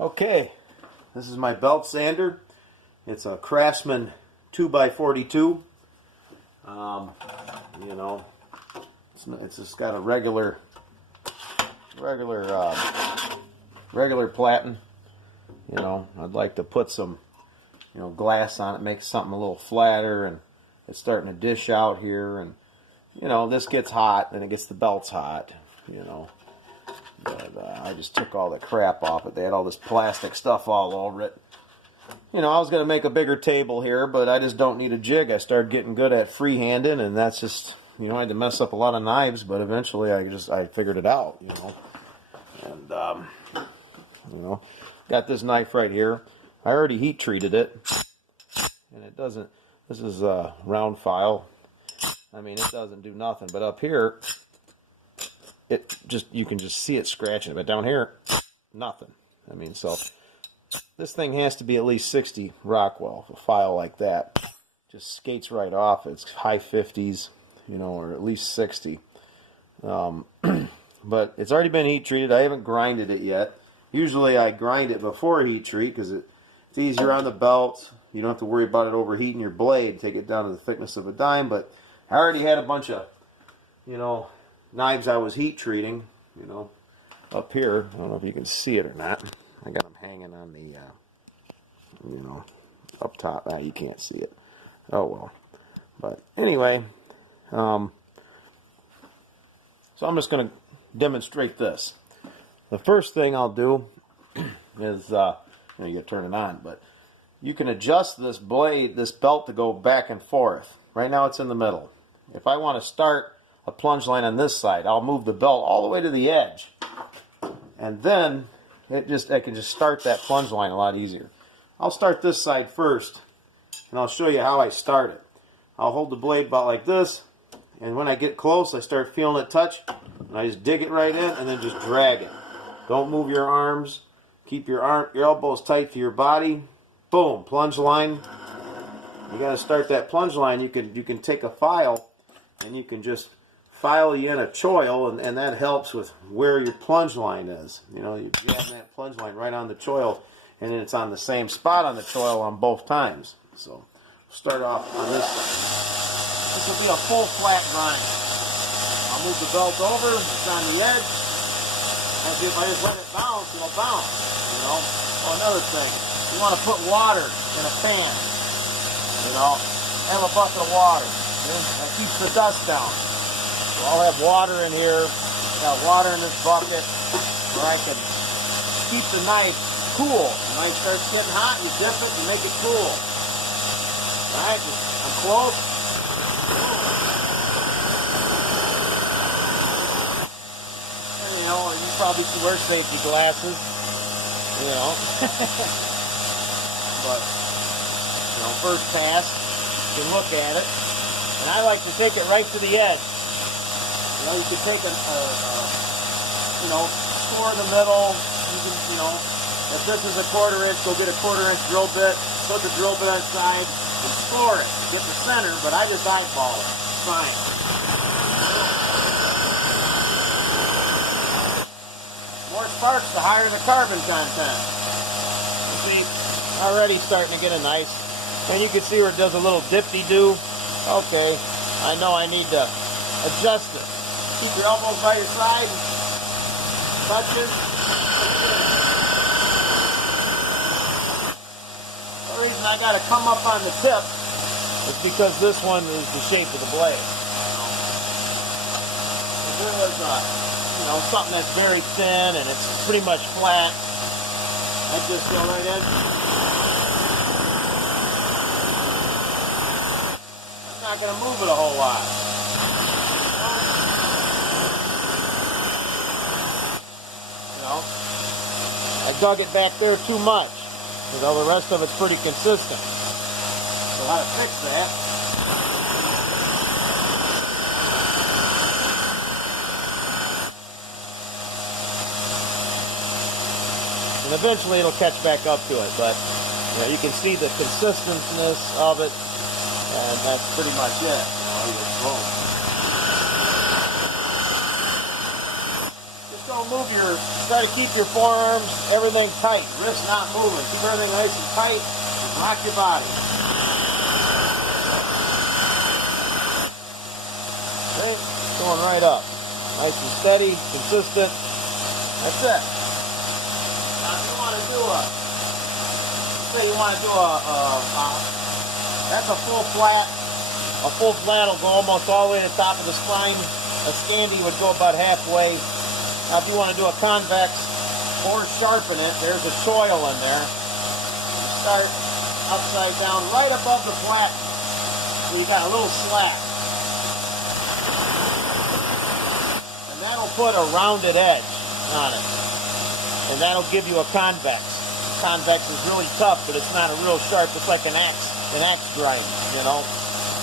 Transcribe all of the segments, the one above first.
Okay, this is my belt sander. It's a Craftsman 2x42. You know, it's just got a regular platen. You know, I'd like to put some, glass on it, make something a little flatter, and it's starting to dish out here, and this gets hot, and it gets the belts hot. But I just took all the crap off it. They had all this plastic stuff all over it. I was going to make a bigger table here, but I just don't need a jig. I started getting good at freehanding, and that's just, I had to mess up a lot of knives, but eventually I figured it out, And, got this knife right here. I already heat treated it, and it doesn't, this is a round file. I mean, it doesn't do nothing, but up here, you can just see it scratching it, but down here, nothing. I mean, so this thing has to be at least 60 Rockwell. A file like that just skates right off. It's high 50s, or at least 60. But it's already been heat treated. I haven't grinded it yet. Usually I grind it before heat treat because it's easier on the belt. You don't have to worry about it overheating your blade. Take it down to the thickness of a dime. But I already had a bunch of, knives I was heat treating, up here. I don't know if you can see it or not. I got them hanging on the, up top. You can't see it. Oh, well. But anyway, so I'm just going to demonstrate this. The first thing I'll do is, you can turn it on, but you can adjust this blade, this belt to go back and forth. Right now it's in the middle. If I want to start a plunge line on this side, I'll move the belt all the way to the edge. And then I can just start that plunge line a lot easier. I'll start this side first, and I'll show you how I start it. I'll hold the blade about like this, and when I get close, I start feeling it touch, and I just dig it right in, and then just drag it. Don't move your arms. Keep your elbows tight to your body. Boom, plunge line. You got to start that plunge line. You can take a file, and you can just file you in a choil, and that helps with where your plunge line is. You jab that plunge line right on the choil, and then it's on the same spot on the choil on both times. So we'll start off on this side. This will be a full flat grind. I'll move the belt over, it's on the edge. And if I just let it bounce, it'll bounce. Oh, another thing, you want to put water in a pan. Have a bucket of water. That keeps the dust down. So I'll have water in here. Got water in this bucket where I can keep the knife cool. The knife starts getting hot, you dip it and make it cool. Alright, I'm close. And, you probably should wear safety glasses. But, first pass, you can look at it. And I like to take it right to the edge. You can take a score in the middle. You can, if this is a 1/4 inch, go get a 1/4 inch drill bit, put the drill bit on the side, and score it. Get the center, but I just eyeball it. It's fine. More sparks, the higher the carbon content. You see, already starting to get a nice, and you can see where it does a little dip-de-doo. Okay, I know I need to adjust it. Keep your elbows by your side. Touches. The reason I got to come up on the tip is because this one is the shape of the blade. If it was, something that's very thin and it's pretty much flat, I just go right in. I'm not going to move it a whole lot. I dug it back there too much, the rest of it's pretty consistent. So how to fix that? And eventually it'll catch back up to it, but you can see the consistency of it, and that's pretty much it. Just don't try to keep your forearms, everything tight, wrists not moving. Keep everything nice and tight. Rock your body. Okay, going right up. Nice and steady, consistent. That's it. Now if you want to do that's a full flat. A full flat will go almost all the way to the top of the spine. A scandi would go about halfway. Now if you want to do a convex or sharpen it, there's a choil in there. You start upside down right above the flat. So you got a little slack. And that'll put a rounded edge on it. And that'll give you a convex. Convex is really tough, but it's not a real sharp. It's like an axe grind, you know.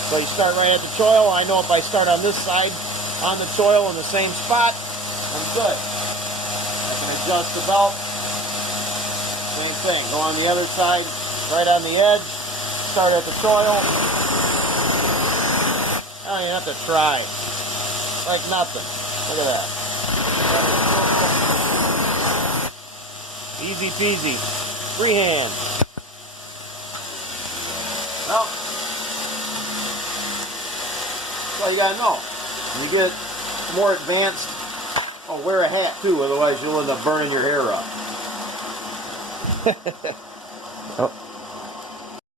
So you start right at the choil. I know if I start on this side, on the choil in the same spot, I'm good. I can adjust the belt. Same thing. Go on the other side, right on the edge. Start at the choil. I don't even have to try. Like nothing. Look at that. Easy peasy. Freehand. Well, that's all you gotta know. When you get more advanced, oh, wear a hat too, otherwise you'll end up burning your hair up. Oh.